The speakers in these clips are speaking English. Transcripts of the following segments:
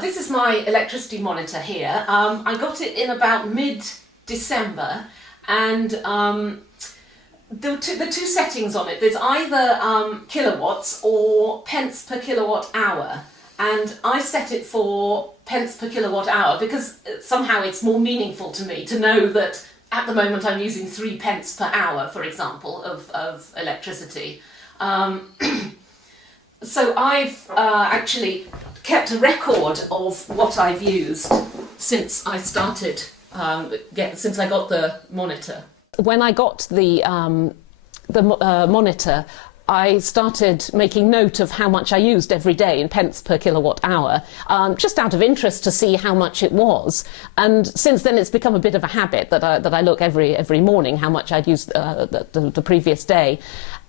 This is my electricity monitor here. I got it in about mid-December, and the two settings on it, there's either kilowatts or pence per kilowatt hour, and I set it for pence per kilowatt hour because somehow it's more meaningful to me to know that at the moment I'm using 3 pence per hour, for example, of electricity. So I've actually kept a record of what I've used since I started, since I got the monitor. When I got the monitor, I started making note of how much I used every day in pence per kilowatt hour, just out of interest to see how much it was. And since then it's become a bit of a habit that I look every morning how much I'd used the previous day.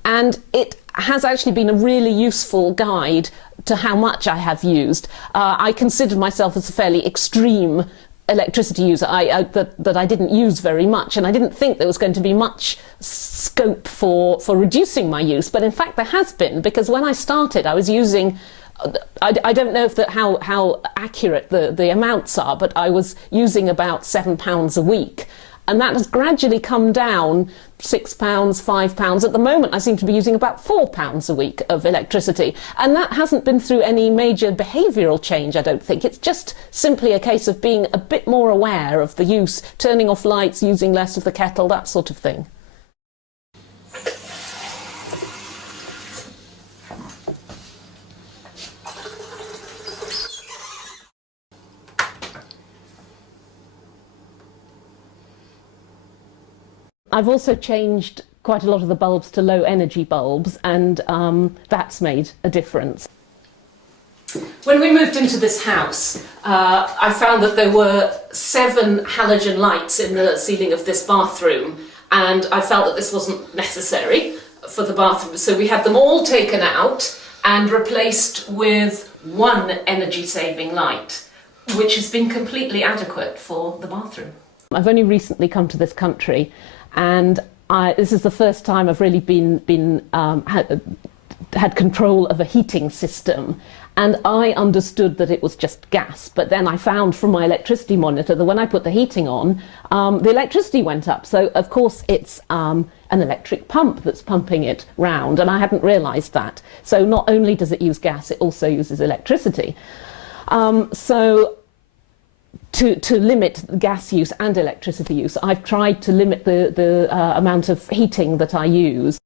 And it has actually been a really useful guide to how much I have used. I considered myself as a fairly extreme electricity user, that I didn't use very much, and I didn't think there was going to be much scope for reducing my use, but in fact there has been, because when I started I was using, I don't know if how accurate the amounts are, but I was using about £7 a week. And that has gradually come down, £6, £5. At the moment, I seem to be using about £4 a week of electricity. And that hasn't been through any major behavioural change, I don't think. It's just simply a case of being a bit more aware of the use, turning off lights, using less of the kettle, that sort of thing. I've also changed quite a lot of the bulbs to low energy bulbs, and that's made a difference. When we moved into this house, I found that there were 7 halogen lights in the ceiling of this bathroom, and I felt that this wasn't necessary for the bathroom, so we had them all taken out and replaced with 1 energy-saving light, which has been completely adequate for the bathroom. I've only recently come to this country, and this is the first time I've really had control of a heating system, and I understood that it was just gas, but then I found from my electricity monitor that when I put the heating on, the electricity went up. So of course it's an electric pump that's pumping it round, and I hadn't realised that. So not only does it use gas, it also uses electricity. To limit gas use and electricity use, I've tried to limit the amount of heating that I use.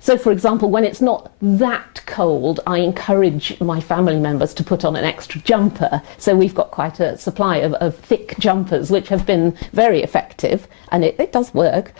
So, for example, when it's not that cold, I encourage my family members to put on an extra jumper. So we've got quite a supply of thick jumpers, which have been very effective, and it does work.